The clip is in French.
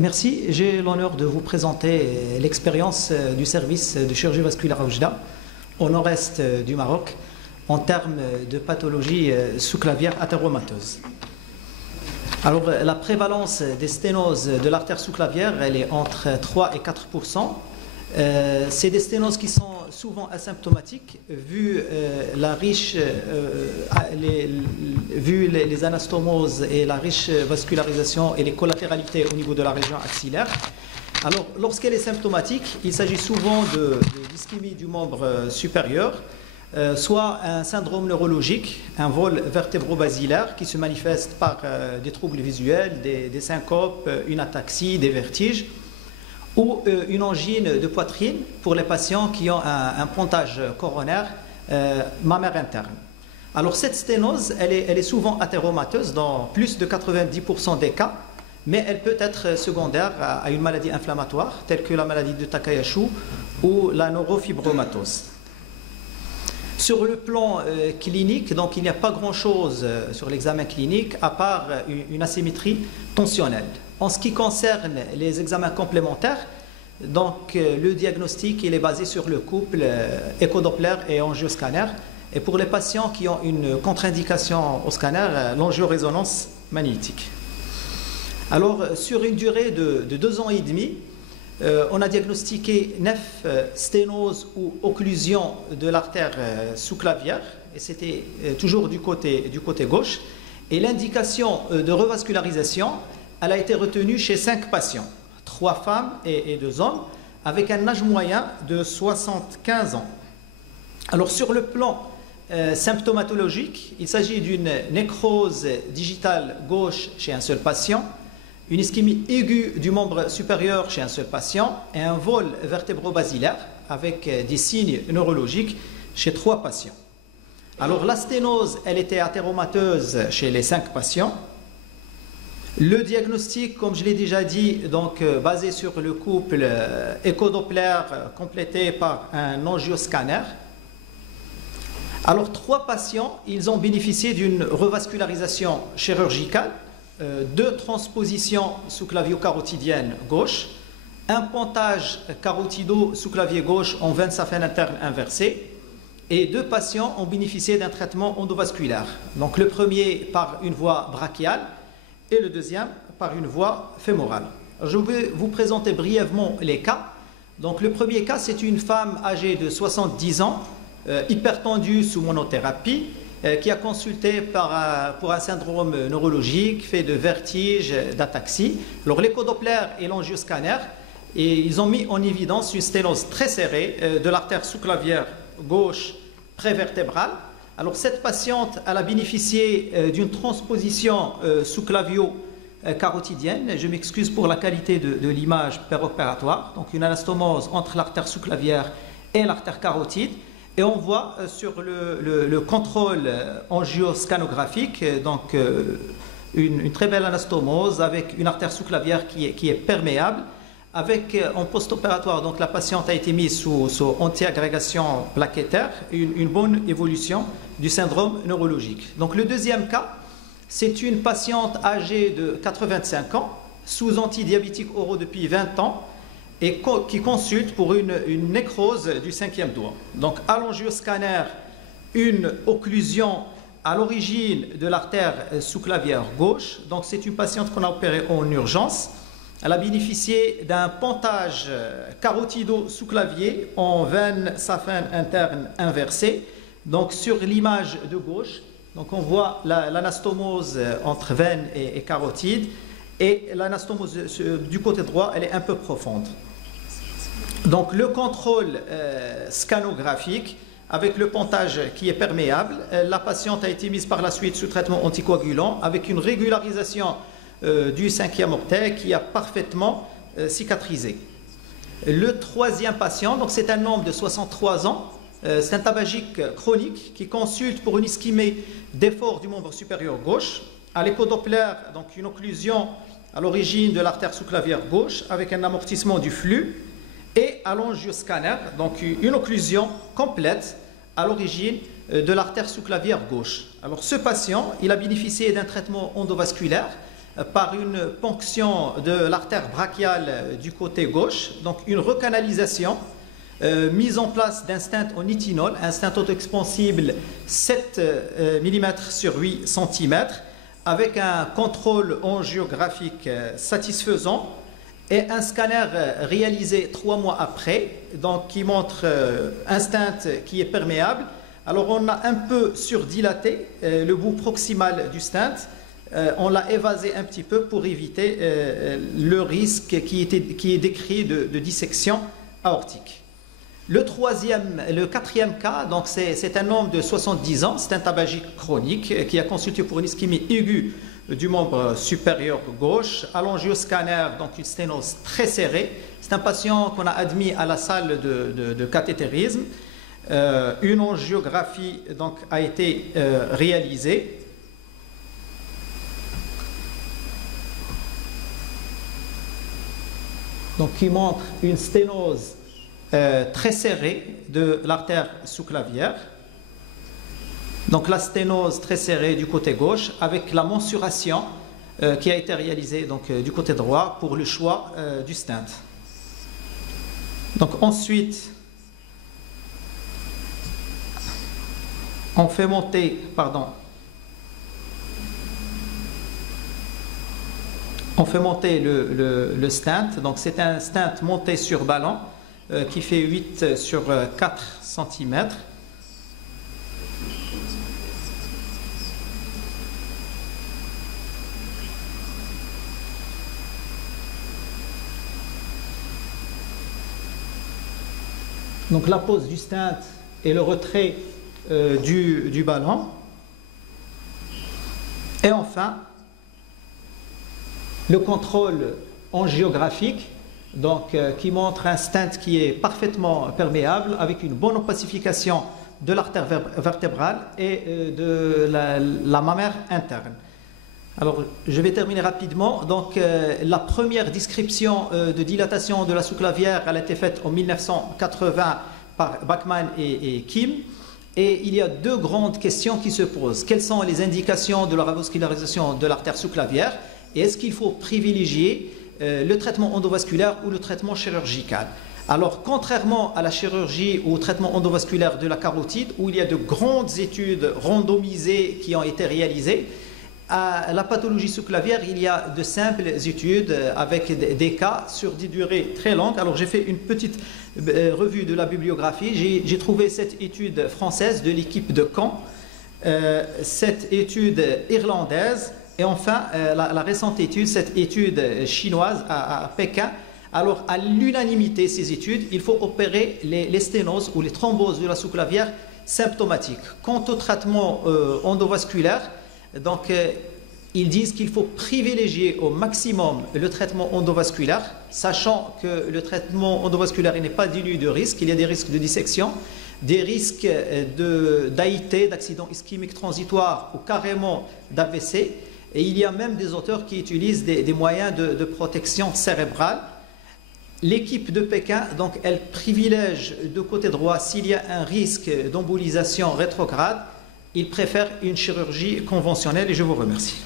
Merci. J'ai l'honneur de vous présenter l'expérience du service de chirurgie vasculaire à Oujda, au nord-est du Maroc, en termes de pathologie sous-clavière athéromateuse. Alors, la prévalence des sténoses de l'artère sous-clavière, elle est entre 3 et 4%. C'est des sténoses qui sont souvent asymptomatiques, vu les anastomoses et la riche vascularisation et les collatéralités au niveau de la région axillaire. Alors, lorsqu'elle est symptomatique, il s'agit souvent d'ischémie du membre supérieur, soit un syndrome neurologique, un vol vertébro-basilaire qui se manifeste par des troubles visuels, des syncopes, une ataxie, des vertiges, ou une angine de poitrine pour les patients qui ont un pontage coronaire mammaire interne. Alors cette sténose, elle est souvent athéromateuse dans plus de 90% des cas, mais elle peut être secondaire à une maladie inflammatoire telle que la maladie de Takayasu ou la neurofibromatose. Sur le plan clinique, donc il n'y a pas grand-chose sur l'examen clinique à part une asymétrie tensionnelle. En ce qui concerne les examens complémentaires, donc le diagnostic il est basé sur le couple échodoppler et angioscanner. Et pour les patients qui ont une contre-indication au scanner, l'angiorésonance magnétique. Alors sur une durée de 2 ans et demi, on a diagnostiqué 9 sténoses ou occlusions de l'artère sous-clavière, et c'était toujours du côté gauche. Et l'indication de revascularisation, elle a été retenue chez 5 patients, 3 femmes et 2 hommes, avec un âge moyen de 75 ans. Alors sur le plan symptomatologique, il s'agit d'une nécrose digitale gauche chez un seul patient, une ischémie aiguë du membre supérieur chez un seul patient et un vol vertébro-basilaire avec des signes neurologiques chez 3 patients. Alors la sténose, elle était athéromateuse chez les 5 patients. Le diagnostic, comme je l'ai déjà dit, donc basé sur le couple échodoppler complété par un angioscanner. Alors 3 patients, ils ont bénéficié d'une revascularisation chirurgicale, 2 transpositions sous-clavio-carotidiennes gauche, un pontage carotido-sous-clavier gauche en veine saphène interne inversée, et 2 patients ont bénéficié d'un traitement endovasculaire. Donc le premier par une voie brachiale et le deuxième par une voie fémorale. Je vais vous présenter brièvement les cas. Donc le premier cas, c'est une femme âgée de 70 ans, hypertendue sous monothérapie, qui a consulté pour un syndrome neurologique fait de vertiges, d'ataxie. Alors l'échodoppler et l'angioscanner, et ils ont mis en évidence une sténose très serrée de l'artère sous-clavière gauche prévertébrale. Alors cette patiente, elle a bénéficié d'une transposition sous-clavio-carotidienne. Je m'excuse pour la qualité de l'image péropératoire. Donc une anastomose entre l'artère sous-clavière et l'artère carotide. Et on voit sur le contrôle angioscanographique donc une très belle anastomose avec une artère sous-clavière qui est perméable. Avec en post-opératoire, donc la patiente a été mise sous antiagrégation plaquettaire, une bonne évolution du syndrome neurologique. Donc le deuxième cas, c'est une patiente âgée de 85 ans, sous antidiabétique oraux depuis 20 ans, et qui consulte pour une nécrose du 5e doigt. Donc à l'angioscanner, une occlusion à l'origine de l'artère sous-clavière gauche. Donc c'est une patiente qu'on a opérée en urgence. Elle a bénéficié d'un pontage carotido-sous-clavier en veine saphène interne inversée. Donc sur l'image de gauche, donc on voit l'anastomose entre veine et carotide, et l'anastomose du côté droit, elle est un peu profonde. Donc le contrôle scanographique avec le pontage qui est perméable, la patiente a été mise par la suite sous traitement anticoagulant avec une régularisation du 5e octet qui a parfaitement cicatrisé. Le troisième patient, donc c'est un homme de 63 ans, c'est un tabagique chronique qui consulte pour une ischémie d'effort du membre supérieur gauche, à l'échodoppler, donc une occlusion à l'origine de l'artère sous-clavière gauche avec un amortissement du flux, et à l'angioscanner, donc une occlusion complète à l'origine de l'artère sous-clavière gauche. Alors ce patient, il a bénéficié d'un traitement endovasculaire par une ponction de l'artère brachiale du côté gauche, donc une recanalisation, mise en place d'un stent en nitinol, un stent auto-expansible 7 mm sur 8 cm, avec un contrôle angiographique satisfaisant et un scanner réalisé 3 mois après, donc qui montre un stent qui est perméable. Alors on a un peu surdilaté le bout proximal du stent, on l'a évasé un petit peu pour éviter le risque qui est décrit de dissection aortique. Le quatrième cas, donc c'est un homme de 70 ans, c'est un tabagique chronique qui a consulté pour une ischémie aiguë du membre supérieur gauche, à l'angioscanner, donc une sténose très serrée. C'est un patient qu'on a admis à la salle de cathétérisme. Une angiographie donc a été réalisée. Donc qui montre une sténose très serrée de l'artère sous-clavière. Donc la sténose très serrée du côté gauche avec la mensuration qui a été réalisée donc, du côté droit pour le choix du stent. Donc ensuite, on fait monter, le stent. Donc c'est un stent monté sur ballon qui fait 8 sur 4 cm. Donc la pose du stent et le retrait du ballon. Et enfin, le contrôle angiographique, donc, qui montre un stent qui est parfaitement perméable avec une bonne opacification de l'artère vertébrale et de la mammaire interne. Alors, je vais terminer rapidement. Donc, la première description de dilatation de la sous-clavière, elle a été faite en 1980 par Bachmann et Kim. Et il y a deux grandes questions qui se posent. Quelles sont les indications de la revascularisation de l'artère sous-clavière? Et est-ce qu'il faut privilégier le traitement endovasculaire ou le traitement chirurgical? Alors, contrairement à la chirurgie ou au traitement endovasculaire de la carotide, où il y a de grandes études randomisées qui ont été réalisées, à la pathologie sous-clavière, il y a de simples études avec des cas sur des durées très longues. Alors, j'ai fait une petite revue de la bibliographie. J'ai trouvé cette étude française de l'équipe de Caen, cette étude irlandaise, et enfin, la récente étude, cette étude chinoise à Pékin. Alors, à l'unanimité, ces études, il faut opérer les sténoses ou les thromboses de la sous-clavière symptomatiques. Quant au traitement endovasculaire, donc, ils disent qu'il faut privilégier au maximum le traitement endovasculaire, sachant que le traitement endovasculaire n'est pas dénué de risques. Il y a des risques de dissection, des risques d'AIT, d'accident ischémique transitoire ou carrément d'AVC. Et il y a même des auteurs qui utilisent des moyens de protection cérébrale. L'équipe de Pékin, donc, elle privilège de côté droit, s'il y a un risque d'embolisation rétrograde, il préfère une chirurgie conventionnelle et je vous remercie.